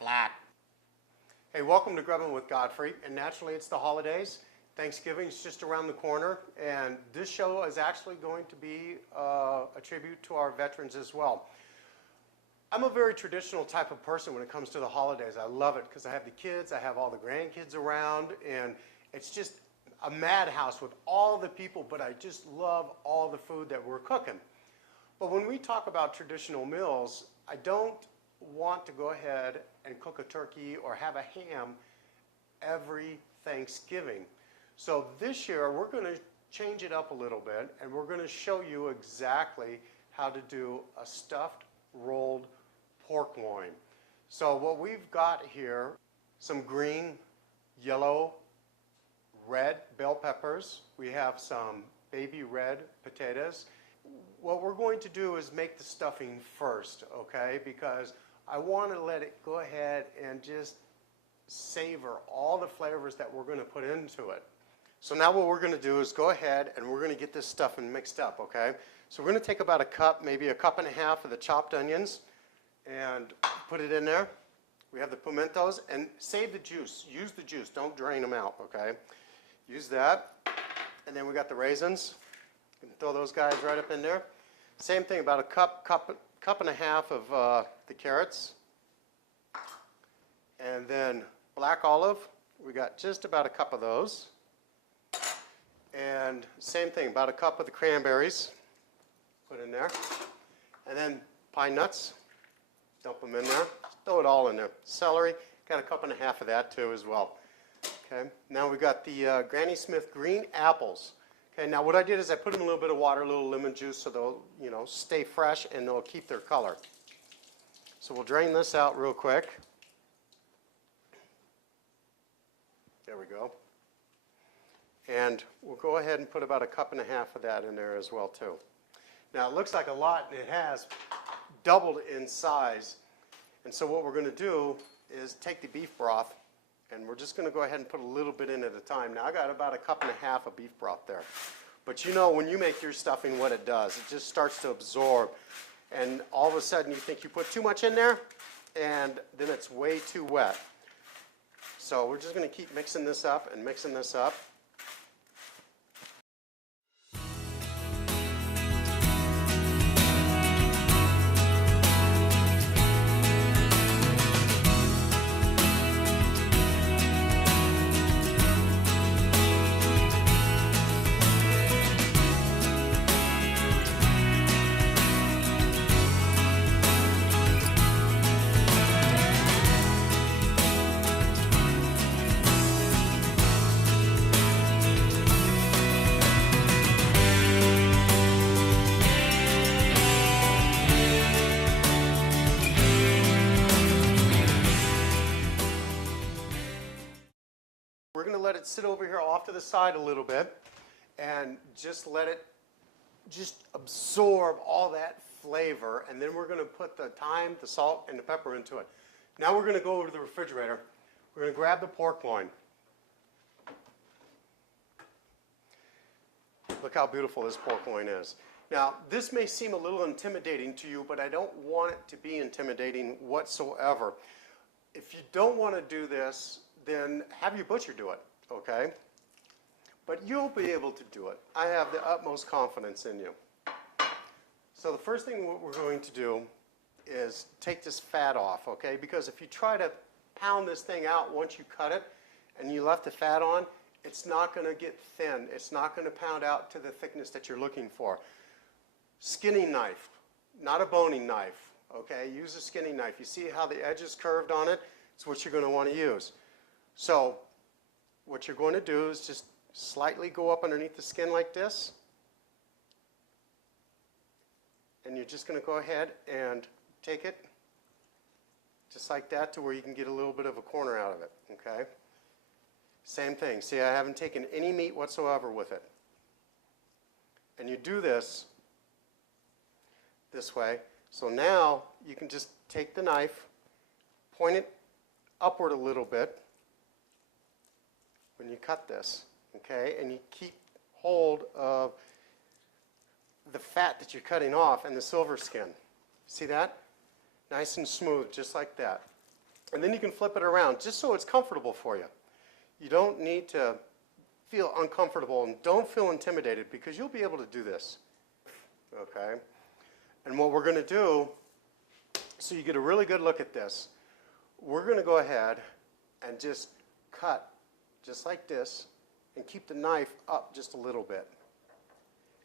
flat. Hey, welcome to Grubbin with Godfrey, and naturally it's the holidays. Thanksgiving's just around the corner, and this show is actually going to be a tribute to our veterans as well. I'm a very traditional type of person when it comes to the holidays. I love it because I have the kids, I have all the grandkids around, and it's just a madhouse with all the people, but I just love all the food that we're cooking. But when we talk about traditional meals, I don't want to go ahead and cook a turkey or have a ham every Thanksgiving. So this year we're going to change it up a little bit, and we're going to show you exactly how to do a stuffed rolled pork loin. So what we've got here, some green, yellow, red bell peppers. We have some baby red potatoes. What we're going to do is make the stuffing first, okay? Because I want to let it go ahead and just savor all the flavors that we're going to put into it. So now what we're going to do is go ahead and we're going to get this stuffing mixed up, okay? So we're going to take about a cup, maybe a cup and a half of the chopped onions and put it in there. We have the pimentos, and save the juice. Use the juice. Don't drain them out, okay? Use that. And then we got the raisins. You can throw those guys right up in there. Same thing, about a cup and a half of the carrots. And then black olive. We got just about a cup of those. And same thing, about a cup of the cranberries. Put in there. And then pine nuts. Dump them in there. Throw it all in there. Celery. Got a cup and a half of that too as well. Okay. Now we've got the Granny Smith green apples. Okay. Now what I did is I put them in a little bit of water, a little lemon juice, so they'll, stay fresh and they'll keep their color. So we'll drain this out real quick. There we go. And we'll go ahead and put about a cup and a half of that in there as well too. Now it looks like a lot, and it has doubled in size. And so what we're going to do is take the beef broth, and we're just going to go ahead and put a little bit in at a time. Now I got about a cup and a half of beef broth there. But when you make your stuffing, what it does, it just starts to absorb. And all of a sudden you think you put too much in there, and then it's way too wet. So we're just going to keep mixing this up and mixing this up. We're going to let it sit over here off to the side a little bit and just let it absorb all that flavor, and then we're going to put the thyme, the salt, and the pepper into it. Now we're going to go over to the refrigerator. We're going to grab the pork loin. Look how beautiful this pork loin is. Now this may seem a little intimidating to you, but I don't want it to be intimidating whatsoever. If you don't want to do this, then have your butcher do it, okay? But you'll be able to do it. I have the utmost confidence in you. So the first thing what we're going to do is take this fat off, okay? Because if you try to pound this thing out once you cut it and you left the fat on, it's not going to get thin. It's not going to pound out to the thickness that you're looking for. Skinning knife, not a boning knife, okay? Use a skinning knife. You see how the edge is curved on it? It's what you're going to want to use. So what you're going to do is just slightly go up underneath the skin like this. And you're just going to go ahead and take it just like that to where you can get a little bit of a corner out of it, okay? Same thing. See, I haven't taken any meat whatsoever with it. And you do this way. So now you can just take the knife, point it upward a little bit when you cut this, okay? And you keep hold of the fat that you're cutting off and the silver skin. See that? Nice and smooth, just like that. And then you can flip it around just so it's comfortable for you. You don't need to feel uncomfortable, and don't feel intimidated because you'll be able to do this. Okay? And what we're going to do, so you get a really good look at this, we're going to go ahead and just cut just like this and keep the knife up just a little bit.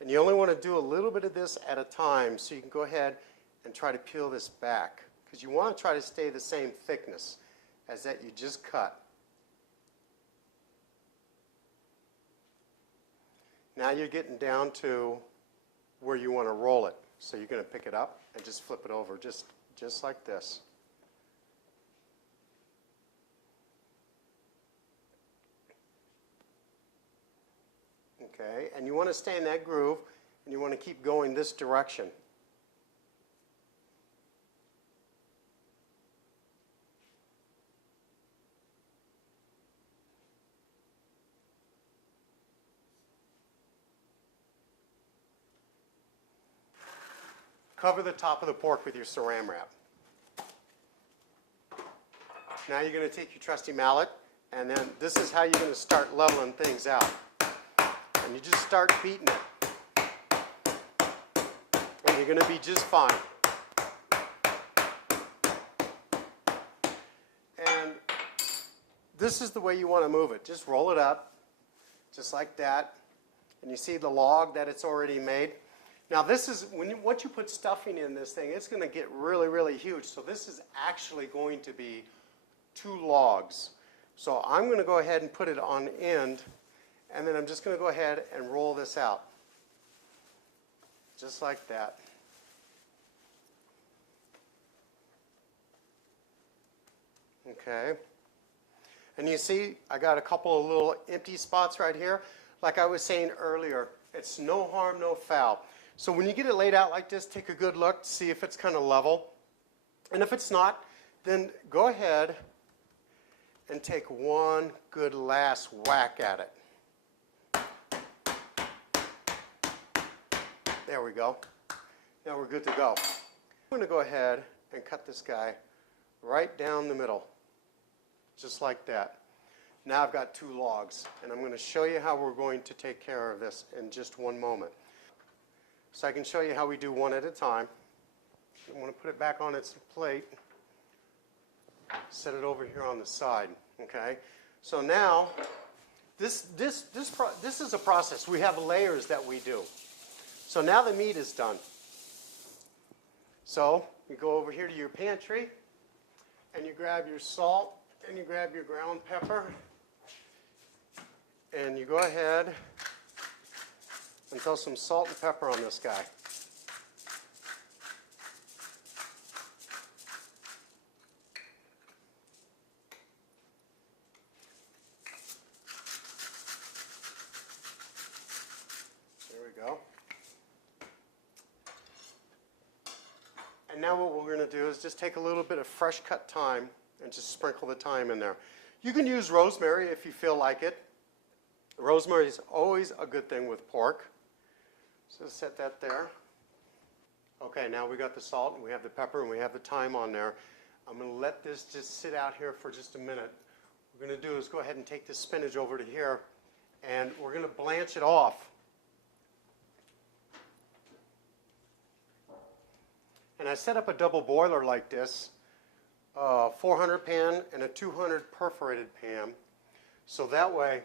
And you only want to do a little bit of this at a time, so you can go ahead and try to peel this back, because you want to try to stay the same thickness as that you just cut. Now you're getting down to where you want to roll it. So you're going to pick it up and just flip it over just like this. Okay, and you want to stay in that groove, and you want to keep going this direction. Cover the top of the pork with your saran wrap. Now you're going to take your trusty mallet, and then this is how you're going to start leveling things out. And you just start beating it. And you're going to be just fine. And this is the way you want to move it. Just roll it up, just like that. And you see the log that it's already made. Now this is, once you put stuffing in this thing, it's going to get really, really huge. So this is actually going to be 2 logs. So I'm going to go ahead and put it on end, and then I'm just going to go ahead and roll this out. Just like that. Okay. And you see, I got a couple of little empty spots right here. Like I was saying earlier, it's no harm, no foul. So when you get it laid out like this, take a good look, see if it's kind of level. And if it's not, then go ahead and take one good last whack at it. There we go. Now we're good to go. I'm going to go ahead and cut this guy right down the middle, just like that. Now I've got 2 logs, and I'm going to show you how we're going to take care of this in just one moment. So I can show you how we do one at a time. I want to put it back on its plate. Set it over here on the side. Okay. So now, this is a process. We have layers that we do. So now the meat is done. So you go over here to your pantry, and you grab your salt, and you grab your ground pepper, and you go ahead and throw some salt and pepper on this guy. There we go. And now what we're going to do is just take a little bit of fresh cut thyme and just sprinkle the thyme in there. You can use rosemary if you feel like it. Rosemary is always a good thing with pork. So set that there. Okay, now we got the salt, and we have the pepper, and we have the thyme on there. I'm going to let this just sit out here for just a minute. What we're going to do is go ahead and take this spinach over to here, and we're going to blanch it off. And I set up a double boiler like this, a 400 pan and a 200 perforated pan. So that way,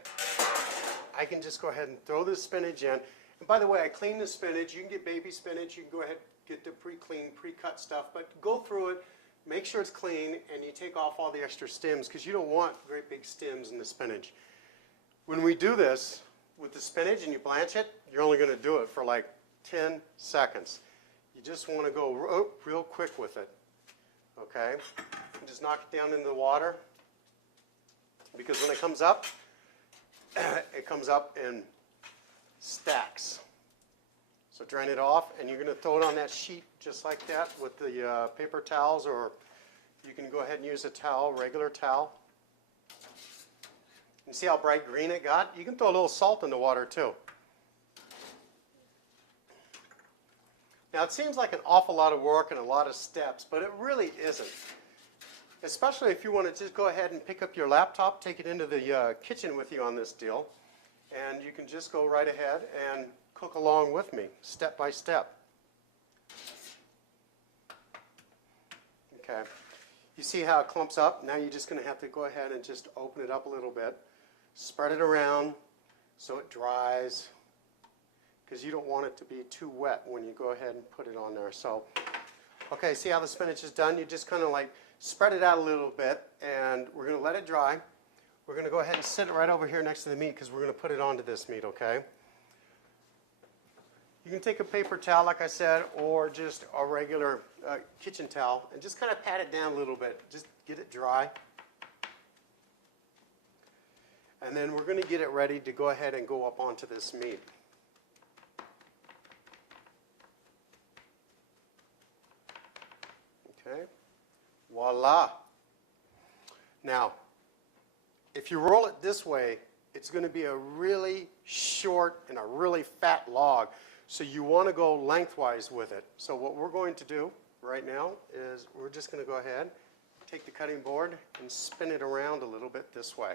I can just go ahead and throw this spinach in. And by the way, I clean the spinach. You can get baby spinach. You can go ahead and get the pre-cleaned, pre-cut stuff. But go through it, make sure it's clean, and you take off all the extra stems because you don't want great big stems in the spinach. When we do this with the spinach and you blanch it, you're only going to do it for like 10 seconds. You just want to go real quick with it. Okay? And just knock it down into the water, because when it comes up in stacks. So drain it off, and you're going to throw it on that sheet just like that with the paper towels, or you can go ahead and use a towel, regular towel. You see how bright green it got? You can throw a little salt in the water too. Now it seems like an awful lot of work and a lot of steps, but it really isn't. especially if you want to just go ahead and pick up your laptop, take it into the kitchen with you on this deal, and you can just go right ahead and cook along with me, step by step. Okay, you see how it clumps up? Now you're just going to have to go ahead and just open it up a little bit, spread it around so it dries, because you don't want it to be too wet when you go ahead and put it on there. So, okay, see how the spinach is done? You just kind of like spread it out a little bit, and we're going to let it dry. We're going to go ahead and sit it right over here next to the meat because we're going to put it onto this meat, okay? You can take a paper towel, like I said, or just a regular kitchen towel, and just kind of pat it down a little bit. Just get it dry. And then we're going to get it ready to go ahead and go up onto this meat. Okay, voila. Now, if you roll it this way, it's going to be a really short and a really fat log. So you want to go lengthwise with it. So what we're going to do right now is we're just going to go ahead, take the cutting board, and spin it around a little bit this way.